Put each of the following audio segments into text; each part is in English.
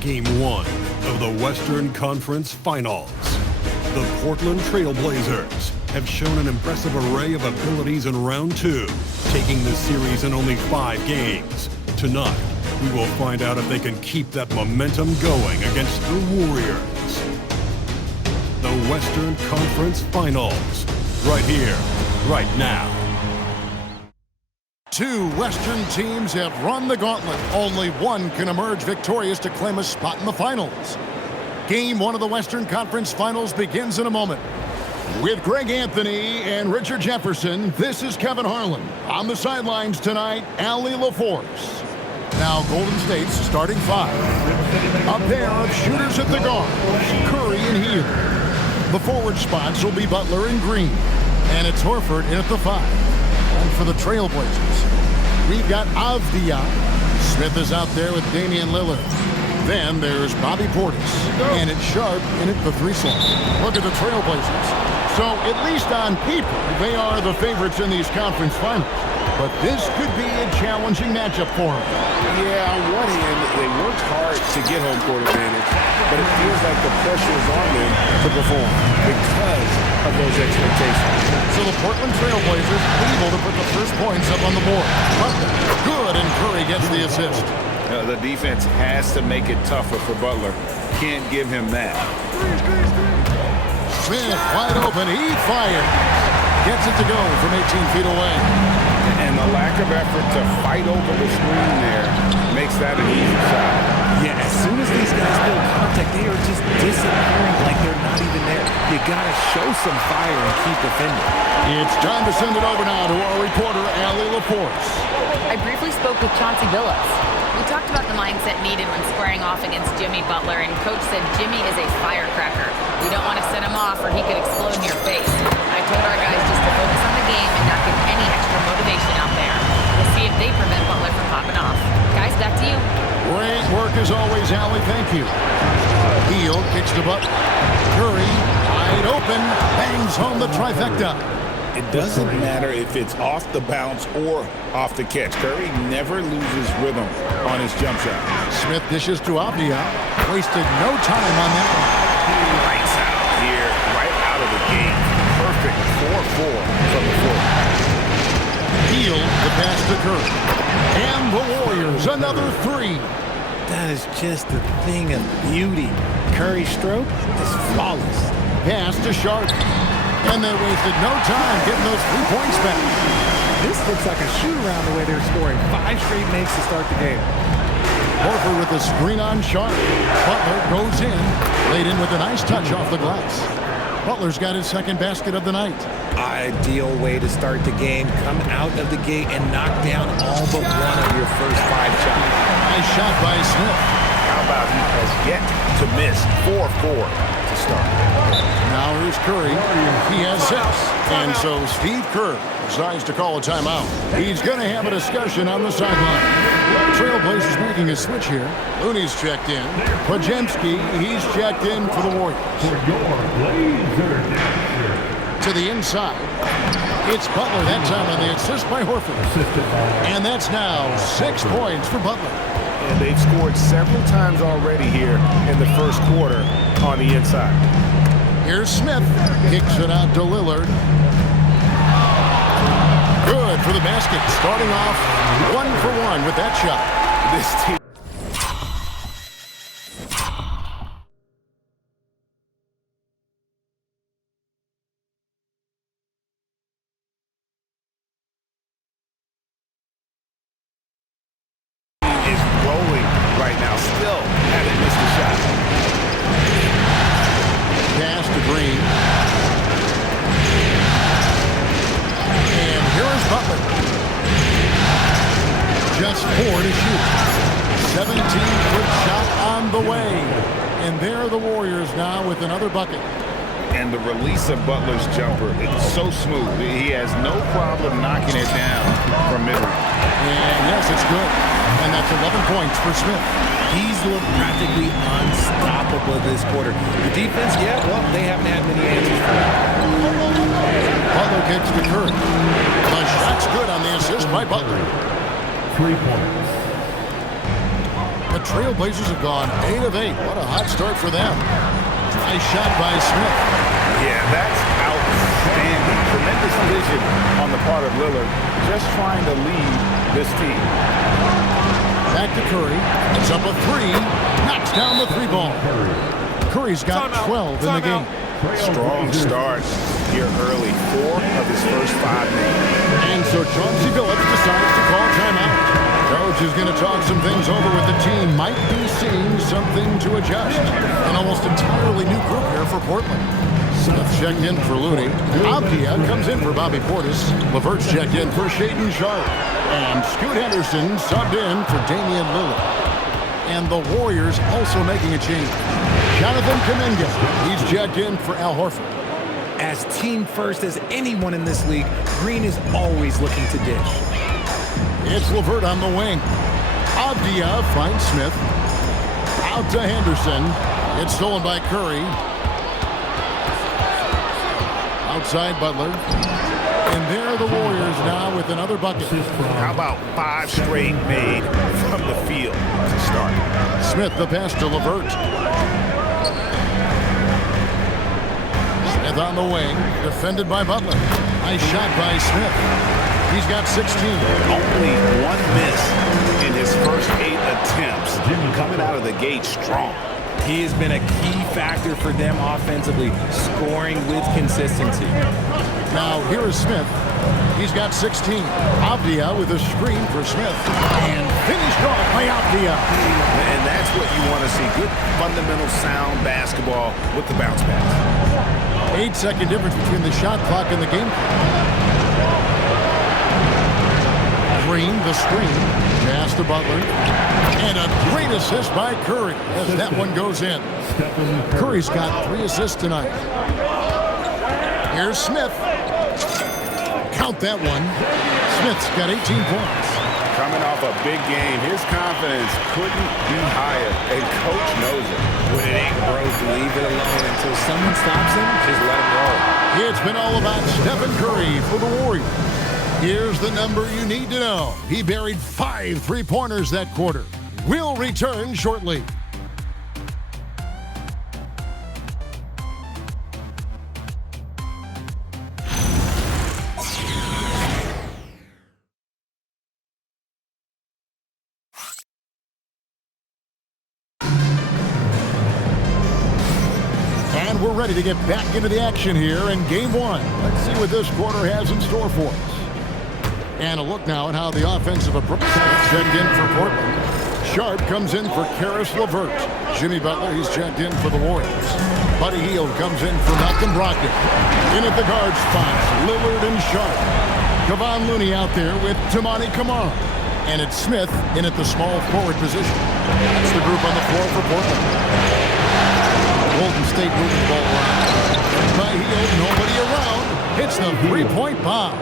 Game 1 of the Western Conference Finals. The Portland Trail Blazers have shown an impressive array of abilities in round 2, taking the series in only 5 games. Tonight, we will find out if they can keep that momentum going against the Warriors. The Western Conference Finals, right here, right now. Two Western teams have run the gauntlet. Only one can emerge victorious to claim a spot in the finals. Game 1 of the Western Conference Finals begins in a moment. With Greg Anthony and Richard Jefferson, this is Kevin Harlan. On the sidelines tonight, Allie LaForce. Now Golden State's starting 5. A pair of shooters at the guards, Curry and Hill. The forward spots will be Butler and Green. And it's Horford in at the 5. And for the Trailblazers, we've got Avdia. Smith is out there with Damian Lillard. Then there's Bobby Portis. And it's Sharp in at the 3 slot. Look at the Trailblazers. So, at least on paper, they are the favorites in these conference finals. But this could be a challenging matchup for them. Yeah, on one hand, they worked hard to get home court advantage, but it feels like the pressure is on them to perform because of those expectations. So the Portland Trailblazers able to put the first points up on the board. Butler, good, and Curry gets the assist. The defense has to make it tougher for Butler. Can't give him that. Smith wide open, he fired. Gets it to go from 18 feet away. And the lack of effort to fight over the screen there makes that an easy shot. Yeah, as soon as these guys build contact, they are just disappearing like they're not even there. You gotta show some fire and keep defending. It's time to send it over now to our reporter, Allie LaForce. I briefly spoke with Chauncey Billups. We talked about the mindset needed when squaring off against Jimmy Butler, and Coach said Jimmy is a firecracker. We don't want to set him off or he could explode in your face. I told our guys just to focus on the game and not give any extra motivation out there. We'll see if they prevent Butler from popping off. Guys, back to you. Great work as always, Allie. Thank you. Hill kicks to Butler. Curry, wide open, bangs home the trifecta. It doesn't matter if it's off the bounce or off the catch. Curry never loses rhythm on his jump shot. Smith dishes to Avdia. Wasted no time on that one. Lights out here, right out of the gate. Perfect 4-4 from the floor. Hill, the pass to Curry. And the Warriors, another 3. That is just a thing of beauty. Curry's stroke is flawless. Pass to Sharp. And they wasted no time getting those 3 points back. This looks like a shoot-around the way they're scoring. 5 straight makes to start the game. Horford with the screen on Sharp. Butler goes in. Laid in with a nice touch off the glass. Butler's got his second basket of the night. Ideal way to start the game. Come out of the gate and knock down all but one of your first 5 shots. Nice shot by Smith. How about he has yet to miss 4-4 to start. Now here's Curry. He has 6. And so Steve Kerr decides to call a timeout. He's going to have a discussion on the sideline. Trailblazers making a switch here. Looney's checked in. Podziemski, he's checked in for the Warriors. To the inside. It's Butler that time on the assist by Horford. And that's now 6 points for Butler. And they've scored several times already here in the first quarter on the inside. Here's Smith. Kicks it out to Lillard. Good for the basket. Starting off 1 for 1 with that shot. This team. Right now, still haven't missed a shot. Pass to Green. And here is Butler. Just 4 to shoot. 17-foot shot on the way. And there are the Warriors now with another bucket. And the release of Butler's jumper is so smooth. He has no problem knocking it down from mid-range. And yes, it's good. And that's 11 points for Smith. He's looked practically unstoppable this quarter. The defense, yeah, well, they haven't had many answers for that. Butler kicks to Curry. The shot's good on the assist by Butler. 3 points. The Trailblazers have gone 8 of 8. What a hot start for them. Nice shot by Smith. Yeah, that's outstanding. Tremendous vision on the part of Lillard, just trying to lead this team. Back to Curry. It's up a 3. Knocks down the 3 ball. Curry's got 12 in the game. Strong start here early. 4 of his first 5 games. And so Chauncey Billups decides to call timeout. Coach is going to talk some things over with the team. Might be seeing something to adjust. An almost entirely new group here for Portland. Smith checked in for Looney. Abdia comes in for Bobby Portis. LeVert's checked in for Shaedon Sharpe. And Scoot Henderson subbed in for Damian Lillard. And the Warriors also making a change. Jonathan Kuminga, he's checked in for Al Horford. As team first as anyone in this league, Green is always looking to dish. It's LeVert on the wing. Abdia finds Smith. Out to Henderson. It's stolen by Curry. Outside Butler. And there are the Warriors now with another bucket. How about 5 straight made from the field to start? Smith the pass to LeVert. Smith on the wing. Defended by Butler. Nice shot by Smith. He's got 16. Only 1 miss in his first 8 attempts. Coming out of the gate strong. He has been a key factor for them offensively, scoring with consistency. Now here is Smith. He's got 16. Abdia with a screen for Smith. And finished off by Abdia. And that's what you want to see. Good fundamental sound basketball with the bounce pass. 8-second difference between the shot clock and the game clock. Green, the screen, pass to Butler, and a great assist by Curry as that one goes in. Curry's got 3 assists tonight. Here's Smith. Count that one. Smith's got 18 points. Coming off a big game, his confidence couldn't be higher, and coach knows it. When it ain't broke, leave it alone until someone stops him. Just let him roll. It's been all about Stephen Curry for the Warriors. Here's the number you need to know. He buried 5 3-pointers that quarter. We'll return shortly. And we're ready to get back into the action here in Game 1. Let's see what this quarter has in store for us. And a look now at how the offensive approach checked in for Portland. Sharpe comes in for Karis LeVert. Jimmy Butler, he's checked in for the Warriors. Buddy Hield comes in for Malcolm Brogdon. In at the guard spots, Lillard and Sharpe. Kevon Looney out there with Tamani Kamara. And it's Smith in at the small forward position. That's the group on the floor for Portland. Golden State moving the ball around. By Hield, nobody around. Hits the 3-point bomb.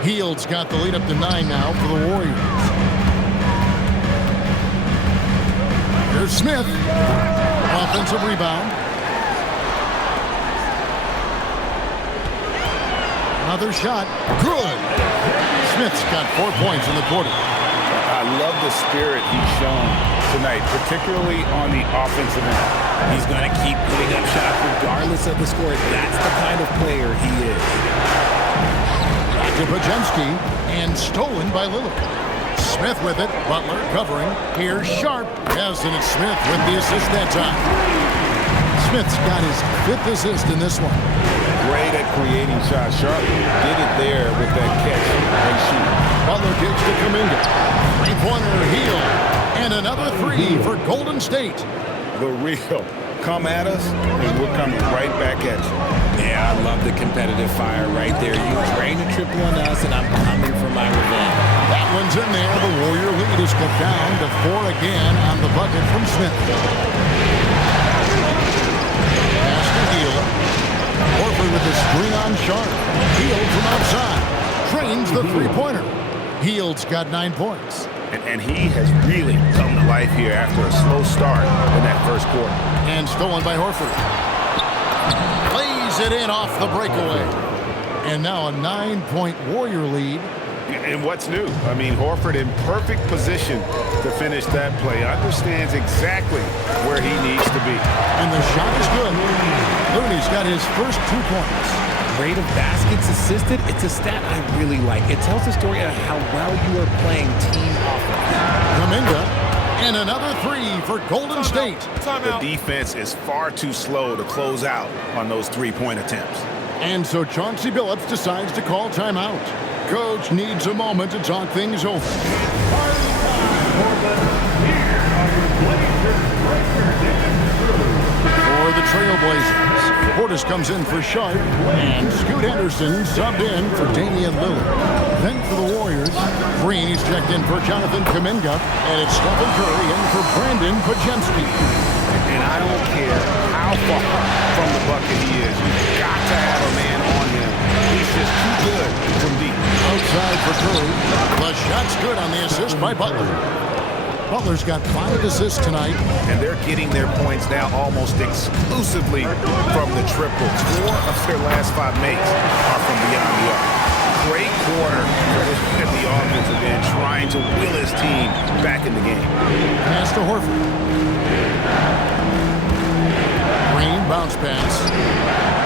Hield's got the lead up to 9 now for the Warriors. Here's Smith. Offensive rebound. Another shot. Good. Smith's got 4 points in the quarter. I love the spirit he's shown tonight, particularly on the offensive end. He's going to keep putting up shots regardless of the score. That's the kind of player he is. To Pajemski, and stolen by Lillard. Smith with it, Butler covering. Here's Sharpe, as in it's Smith with the assist that time. Smith's got his 5th assist in this one. Great at creating shots. Sharpe did it there with that catch and shoot. Butler kicks to Kuminga. 3-pointer Hield, and another 3 for Golden State. The real. Come at us, and we're coming right back at you. Yeah, I love the competitive fire right there. You drain a triple on us, and I'm coming for my revenge. That one's in there. The Warrior lead is cut down to 4 again on the bucket from Smith. Pass to Hield. Horford with the screen on Sharpe. Hield from outside. Trains the 3-pointer. Hield's got 9 points. And he has really come to life here after a slow start in that first quarter. And stolen by Horford. Lays it in off the breakaway. And now a 9-point Warrior lead And what's new? I mean, Horford in perfect position to finish that play. Understands exactly where he needs to be. And the shot is good. Looney's got his first 2 points. Rate of baskets assisted, it's a stat I really like. It tells the story of how well you are playing team offense. Kuminga, and another 3 for Golden State. The defense is far too slow to close out on those 3-point attempts. And so Chauncey Billups decides to call timeout. Coach needs a moment to talk things over. For the Trailblazers, Portis comes in for Sharp, and Scoot Henderson subbed in for Damian Lillard. Then for the Warriors, Green is checked in for Jonathan Kuminga, and it's Stephen Curry in for Brandon Podziemski. And I don't care how far from the bucket he is. You've got to have a man on him. He's just too good from deep. Outside for Curry. The shot's good on the assist by Butler. Butler's got 5 assists tonight. And they're getting their points now almost exclusively from the triples. 4 of their last 5 makes are from beyond the arc. Great quarter at the offensive end, trying to will his team back in the game. Pass to Horford. Green bounce pass.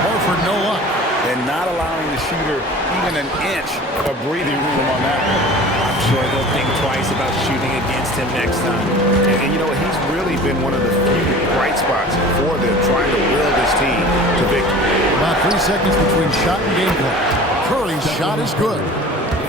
Horford no luck. And not allowing the shooter even an inch of breathing room on that one. I'm sure they'll think twice about shooting against him next time. And you know what? He's really been one of the few bright spots for them, trying to will this team to victory. About 3 seconds between shot and game clock. Curry's shot is good.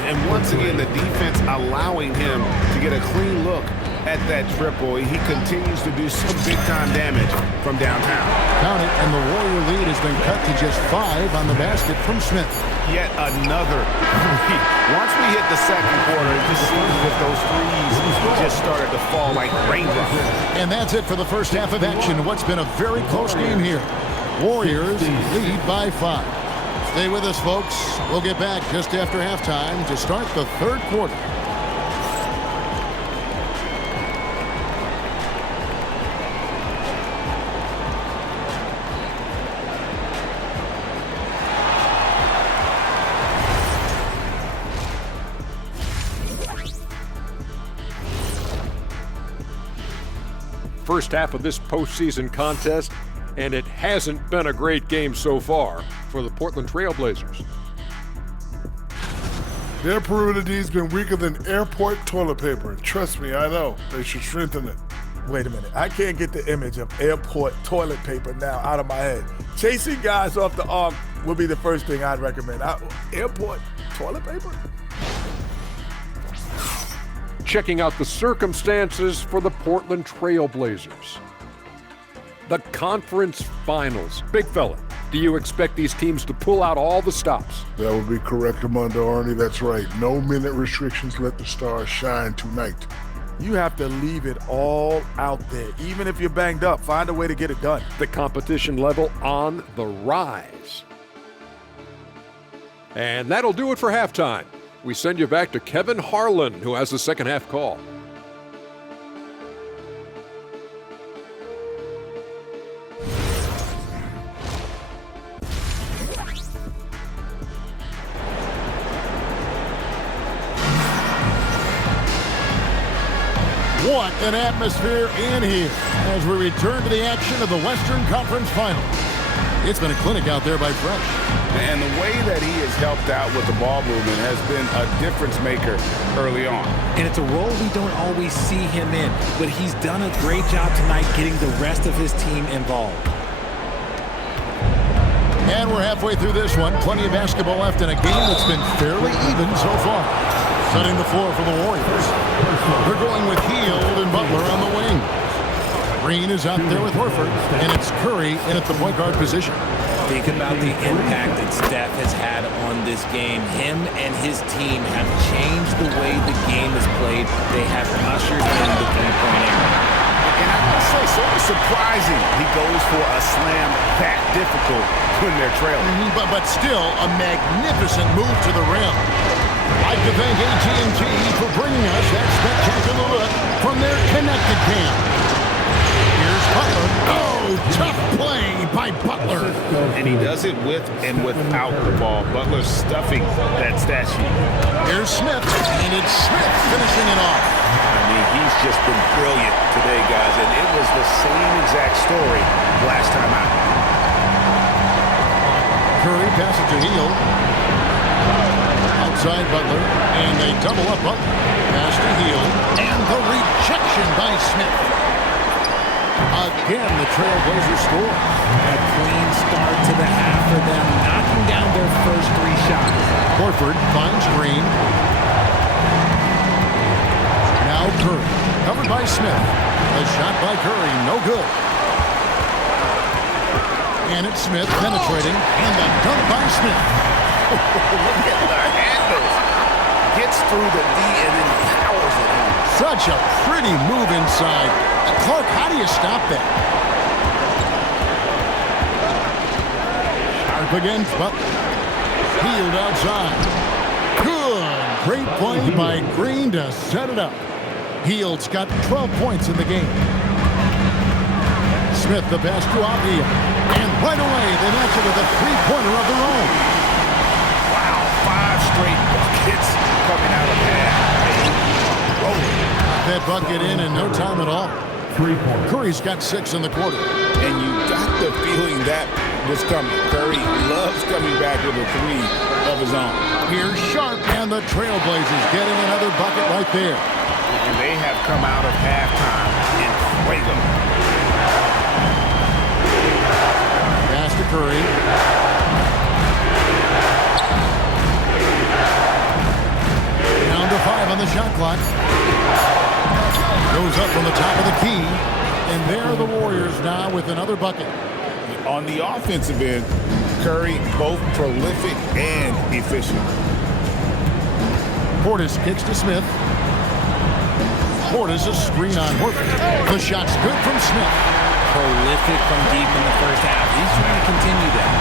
And once again, the defense allowing him to get a clean look at that triple. He continues to do some big-time damage from downtown. Count it, and the Warrior lead has been cut to just 5 on the basket from Smith. Yet another three. Once we hit the second quarter, it just seems as if those threes just started to fall like raindrops. And that's it for the first half of action. What's been a very close game here. Warriors lead by 5. Stay with us, folks. We'll get back just after halftime to start the third quarter. First half of this postseason contest, and it hasn't been a great game so far for the Portland Trailblazers. Their perimeter D's been weaker than airport toilet paper. Trust me, I know. They should strengthen it. Wait a minute. I can't get the image of airport toilet paper now out of my head. Chasing guys off the arc would be the first thing I'd recommend. Airport toilet paper? Checking out the circumstances for the Portland Trailblazers. The conference finals. Big fella, do you expect these teams to pull out all the stops? That would be correct, Armando Arnie. That's right. No minute restrictions. Let the stars shine tonight. You have to leave it all out there. Even if you're banged up, find a way to get it done. The competition level on the rise. And that'll do it for halftime. We send you back to Kevin Harlan, who has the second half call. What an atmosphere in here as we return to the action of the Western Conference Finals. It's been a clinic out there by Fresh. And the way that he has helped out with the ball movement has been a difference maker early on. And it's a role we don't always see him in, but he's done a great job tonight getting the rest of his team involved. And we're halfway through this one. Plenty of basketball left in a game that's been fairly even so far. Setting the floor for the Warriors. They're going with Hield and Butler on the wing. Green is out there with Horford, and it's Curry in at the point guard position. Think about the impact that Steph has had on this game. Him and his team have changed the way the game is played. They have ushered in the three-point era. And I must say, sort of surprising he goes for a slam that difficult when they're trailing. But still, a magnificent move to the rim. I'd like to thank AT&T for bringing us that spectacular look from their connected cam. Here's Butler. Oh, tough play by Butler. And he does it with and without the ball. Butler stuffing that stat sheet. Here's Smith, and it's Smith finishing it off. I mean, he's just been brilliant today, guys, and it was the same exact story last time out. Curry passes to Hield. Outside Butler, and they double up Butler. Pass to Hield, and the rejection by Smith. Again, the Trailblazers score. A clean start to the half for them, knocking down their first 3 shots. Horford finds Green. Now Curry, covered by Smith. A shot by Curry, no good. And it's Smith penetrating, and the dunk by Smith. Look at the handles. Gets through the D and then powers it home. Such a pretty move inside. Clark, how do you stop that? Sharp against Butler. Hield outside. Good. Great play by Green to set it up. Hield's got 12 points in the game. Smith the pass to Avdia. And right away, they match it with a three-pointer of their own. Wow, 5 straight buckets coming out of half. Rolling. That bucket in no time at all. Curry's got 6 in the quarter. And you got the feeling that was coming. Curry loves coming back with a 3 of his own. Here's Sharp and the Trailblazers getting another bucket right there. And they have come out of halftime in fuego. Pass to Curry. Down to 5 on the shot clock. Goes up from the top of the key. And there are the Warriors now with another bucket. On the offensive end, Curry both prolific and efficient. Portis kicks to Smith. Portis a screen on Horford. The shot's good from Smith. Prolific from deep in the first half. He's trying to continue that.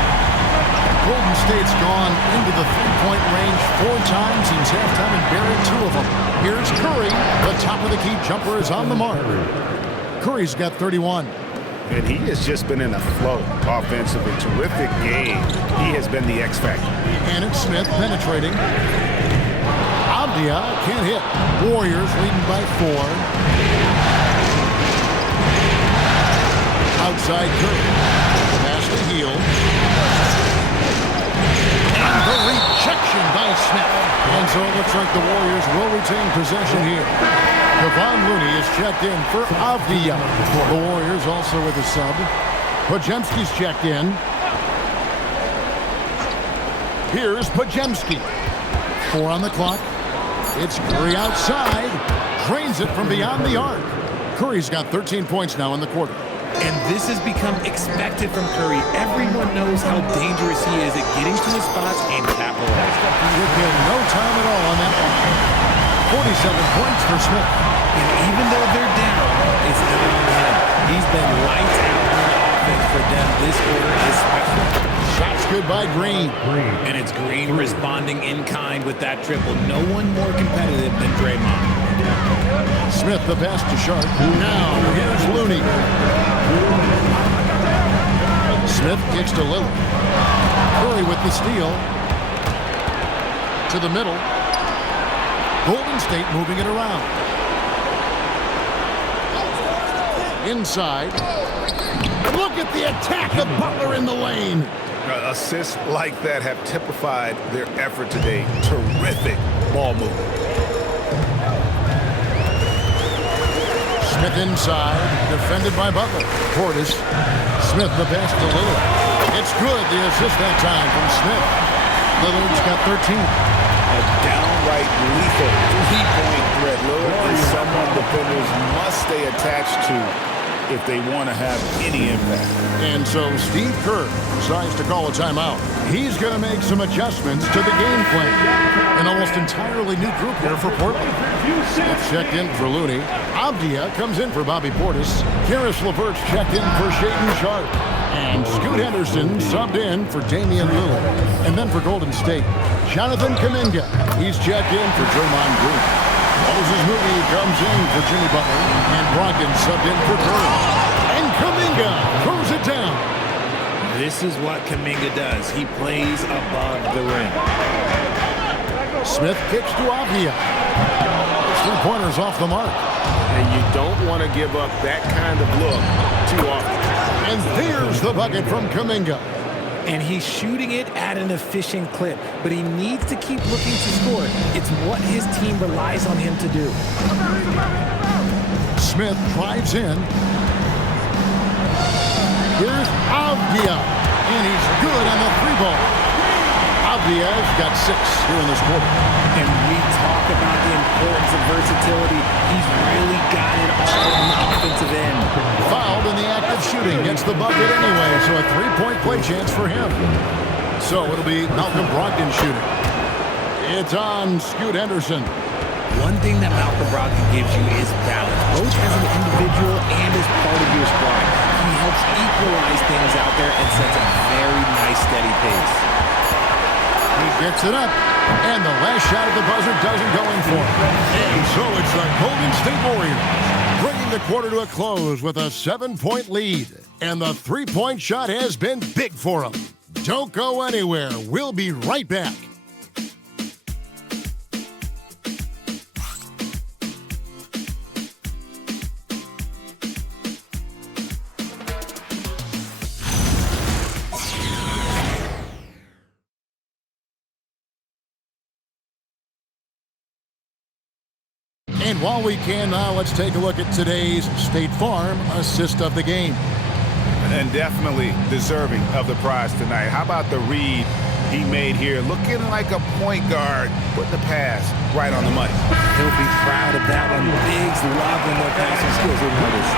Golden State's gone into the three-point range 4 times since halftime and buried 2 of them. Here's Curry. The top of the key jumper is on the mark. Curry's got 31. And he has just been in a flow offensively. Terrific game. He has been the X factor. And it's Smith penetrating. Avdia can't hit. Warriors leading by 4. Outside Curry. Pass to Hield. And the rejection by Smith. And so it looks like the Warriors will retain possession here. Kevon Looney is checked in for Avdia. The Warriors also with a sub. Podziemski's checked in. Here's Podziemski. 4 on the clock. It's Curry outside. Drains it from beyond the arc. Curry's got 13 points now in the quarter. And this has become expected from Curry. Everyone knows how dangerous he is at getting to his spots and capitalizing. Within no time at all on that one. 47 points for Smith. And even though they're down, it's not on him. He's been lights out on offense for them this quarter especially. Shots good by Green. And it's Green responding in kind with that triple. No one more competitive than Draymond. Smith the pass to Sharp. Now here's Looney. Smith kicks to Lillard. Curry with the steal. To the middle. Golden State moving it around. Inside. Look at the attack of Butler in the lane. Assists like that have typified their effort today. Terrific ball movement. Smith inside, defended by Butler. Portis. Smith the pass to Lillard. It's good, the assist that time from Smith. Lillard's got 13. A downright lethal 3-point threat. Lillard is someone defenders must stay attached to if they want to have any impact. And so Steve Kerr decides to call a timeout. He's going to make some adjustments to the game plan. An almost entirely new group here for Portland. It's checked in for Looney. Avdia comes in for Bobby Portis. Karis LeVert's checked in for Shaedon Sharp. And Scoot Henderson subbed in for Damian Lillard. And then for Golden State, Jonathan Kuminga. He's checked in for Draymond Green. Moses Moody comes in for Jimmy Butler. And Brogdon subbed in for Curry. And Kuminga throws it down. This is what Kuminga does. He plays above the rim. Smith kicks to Avdia. Three-pointers off the mark. And you don't want to give up that kind of look too often. And there's the bucket from Kuminga. And he's shooting it at an efficient clip, but he needs to keep looking to score. It's what his team relies on him to do. Smith drives in. Here's Avdia, and he's good on the three ball. Avdia's got 6 here in this quarter. And we talk about the importance of versatility. He's really got it all on the offensive end. Fouled in the act of shooting. Gets the bucket anyway, so a three-point play chance for him. So it'll be Malcolm Brogdon shooting. It's on Scoot Henderson. One thing that Malcolm Brogdon gives you is balance, both as an individual and as part of your squad. He helps equalize things out there and sets a very nice, steady pace. He gets it up, and the last shot at the buzzer doesn't go in for him. And so it's the Golden State Warriors bringing the quarter to a close with a 7-point lead. And the three-point shot has been big for them. Don't go anywhere. We'll be right back. And while we can now, let's take a look at today's State Farm assist of the game. And definitely deserving of the prize tonight. How about the read he made here? Looking like a point guard, putting the pass right on the money. He'll be proud of that one. Bigs loving their passing skills. You'll notice.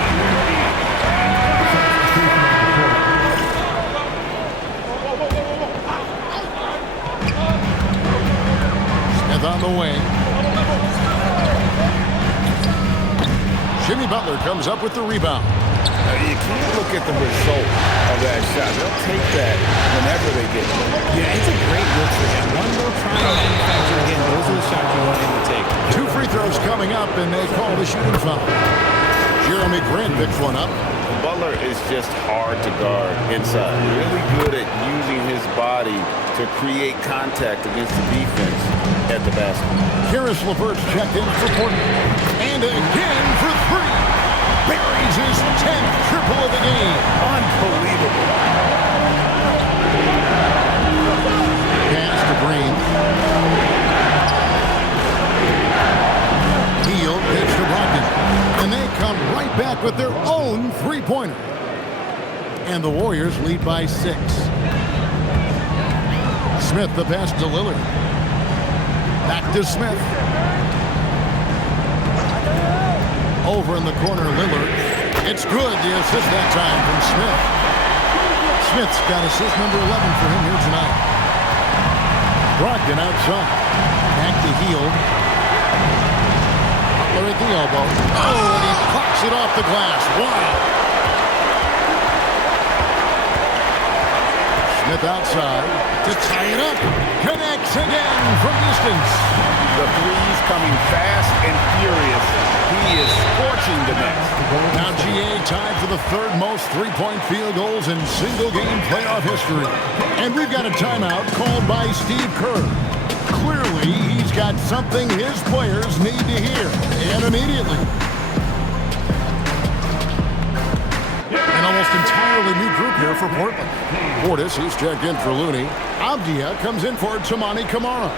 Smith on the wing. Jimmy Butler comes up with the rebound. You can't look at the result of that shot. They'll take that whenever they get it. Yeah, it's a great look for him. One little try to manufacture again. Those are the shots you want him to take. 2 free throws coming up, and they call the shooting foul. Jeremy Grant picks one up. Butler is just hard to guard inside. Really good at using his body to create contact against the defense at the basket. Karis LeVert's checked in for Portland. And again for 3. Buries his 10th triple of the game. Unbelievable. Pass to Green. Heel pitch to Brogdon. And they come right back with their own three-pointer. And the Warriors lead by 6. Smith the pass to Lillard. Back to Smith. Over in the corner, Lillard. It's good, the assist that time from Smith. Smith's got assist number 11 for him here tonight. Brogdon outside. Back to Heel. Butler at the elbow. Oh, and he pops it off the glass. Wow. Smith outside to tie it up. Connects again from distance. The threes coming fast and furious. He is scorching the net. Now GA tied for the 3rd most three-point field goals in single-game playoff history. And we've got a timeout called by Steve Kerr. Clearly, he's got something his players need to hear, and immediately. An almost entirely new group here for Portland. Portis, he's checked in for Looney. Avdia comes in for Tamani Kamara.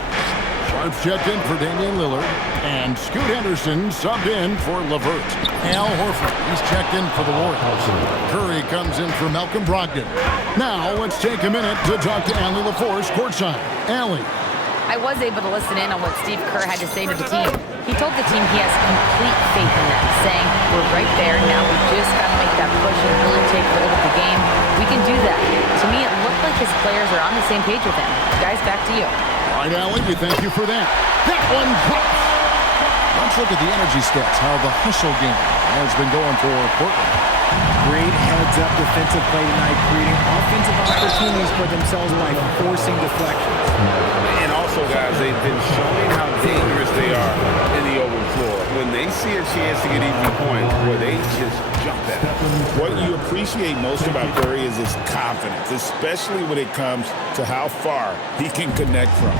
Sharp's checked in for Damian Lillard. And Scoot Henderson subbed in for LeVert. Al Horford, he's checked in for the Warriors. Curry comes in for Malcolm Brogdon. Now, let's take a minute to talk to Allie LaForce courtside. Allie. I was able to listen in on what Steve Kerr had to say to the team. He told the team he has complete faith in them, saying, we're right there, now we just got to make that push and really take hold of the game. We can do that. To me, it looked like his players are on the same page with him. Guys, back to you. All right, Allie, we thank you for that. That one drops. Let's look at the energy stats, how the hustle game has been going for Portland. Great heads-up defensive play tonight, creating offensive opportunities for themselves by forcing deflections. And also, guys, they've been showing how dangerous they are in the open floor. When they see a chance to get even points, where they just jump at him. What you appreciate most about Curry is his confidence, especially when it comes to how far he can connect from.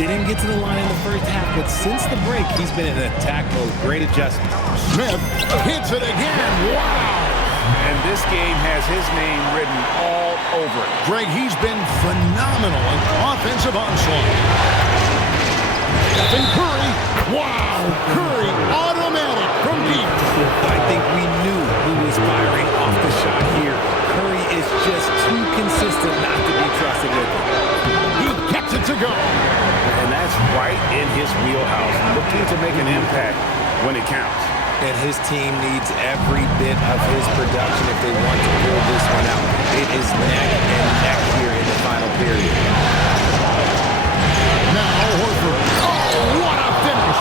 Didn't get to the line in the first half, but since the break, he's been in attack mode. Great adjustment. Smith hits it again. Wow! And this game has his name written all over it. Greg, he's been phenomenal in offensive onslaught. Stephen Curry. Wow! Curry automatic from deep. I think we knew who was firing off the shot here. Curry is just too consistent not to be trusted with it. He gets it to go. And that's right in his wheelhouse, looking to make an impact when it counts. And his team needs every bit of his production if they want to pull this one out. It is neck and neck here in the final period. Now Horford. Oh, what a finish!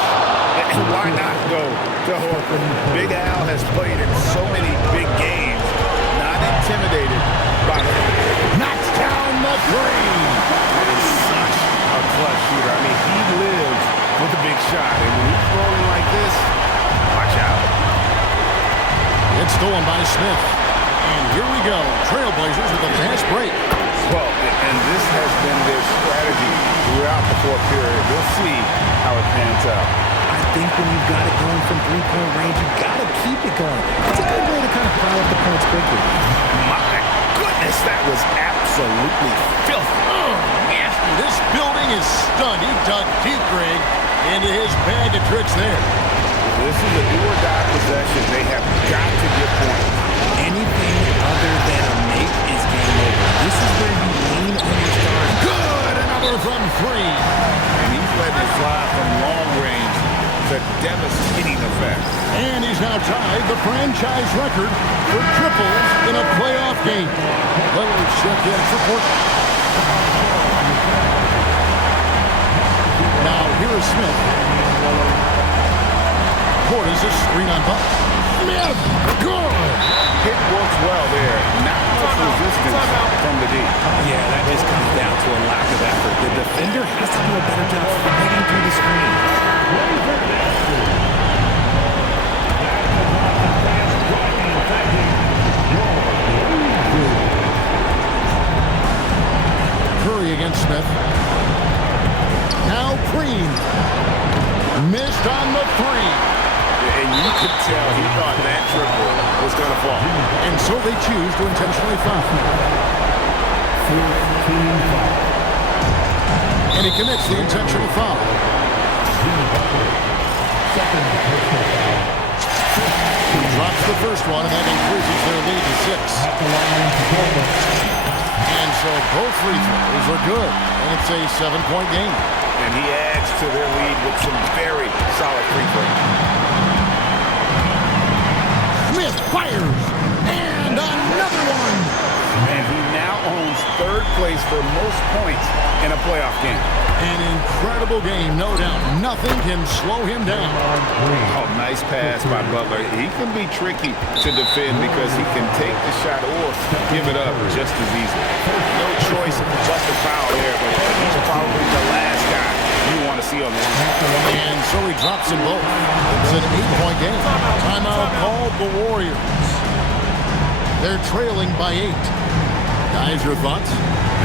And why not go to Horford? Big Al has played in so many big games, not intimidated by the Knocks down the three. That is such a clutch shooter. I mean, he lives with a big shot, and when he's rolling like this, watch out. It's stolen by Smith. And here we go. Trailblazers with a fast break. Well, and this has been their strategy throughout the fourth period. We'll see how it pans out. I think when you've got it going from three-point range, you've got to keep it going. It's a good way to kind of pile up the points quickly. My goodness, that was absolutely filthy. Oh, nasty. This building is stunned. He dug deep, Greg, into his bag of tricks there. This is a do-or-die possession. They have got to get points. Anything other than a make is game over. This is where you lean on your stars. Good! Another from three. And he's letting it fly from long range to devastating effect. And he's now tied the franchise record for triples in a playoff game. Lillard check in for Portland. Now here is Smith. Portis is screen on Buck. Smith! Good! Hit works well there. Not much resistance from the D. Yeah, that just comes down to a lack of effort. The defender has to do a better job fighting through the screen. Curry against Smith. Now Green. Missed on the three. And you could tell he thought that triple was going to fall. And so they choose to intentionally foul. And he commits the intentional foul. He drops the first one, and that increases their lead to 6. And so both free throws are good, and it's a 7-point game. And he adds to their lead with some very solid free throws. Smith fires, and another one. And he now owns third place for most points in a playoff game. An incredible game, no doubt. Nothing can slow him down. Oh, nice pass by Butler. He can be tricky to defend because he can take the shot or give it up just as easily. No choice but to foul there, but he's probably the last guy you want to see on this. And so he drops them both. It's an 8-point game. Timeout called the Warriors. They're trailing by 8. Guys, your thoughts?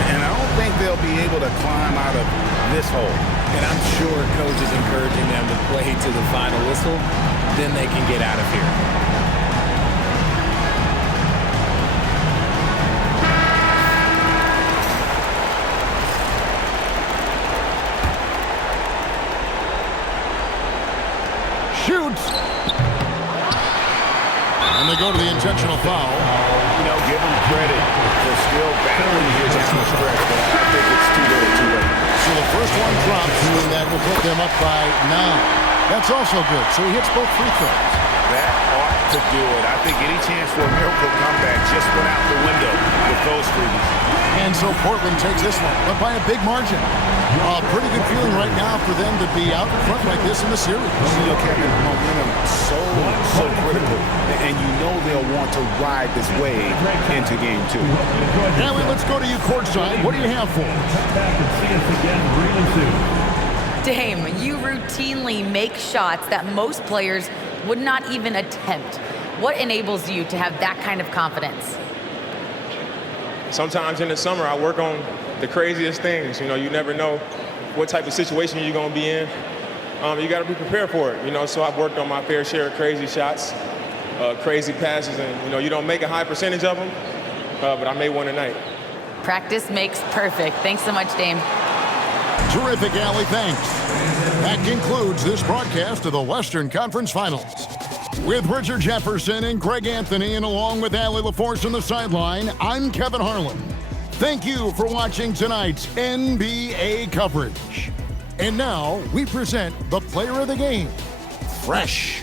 And I don't think they'll be able to climb out of this hole. And I'm sure coach is encouraging them to play to the final whistle. Then they can get out of here. Shoots! And they go to the intentional foul. You know, give them credit for still battling here down the stretch, but I think it's too little too late. So the first one drops, and that will put them up by 9. That's also good. So he hits both free throws. That ought to do it. I think any chance for a miracle comeback just went out the window with those freebies. And so Portland takes this one, but by a big margin. Pretty good feeling right now for them to be out in front like this in the series. You know, Kevin, momentum so critical, and you know they'll want to ride this wave into game 2. Now let's go to you courtside. What do you have for us? Dame, you routinely make shots that most players would not even attempt. What enables you to have that kind of confidence? Sometimes in the summer, I work on the craziest things. You know, you never know what type of situation you're going to be in. You got to be prepared for it, you know, so I've worked on my fair share of crazy shots, crazy passes, and, you know, you don't make a high percentage of them, but I made one tonight. Practice makes perfect. Thanks so much, Dame. Terrific, Allie. Thanks. That concludes this broadcast of the Western Conference Finals. With Richard Jefferson and Greg Anthony, and along with Allie LaForce on the sideline, I'm Kevin Harlan. Thank you for watching tonight's NBA coverage. And now we present the player of the game, Fresh.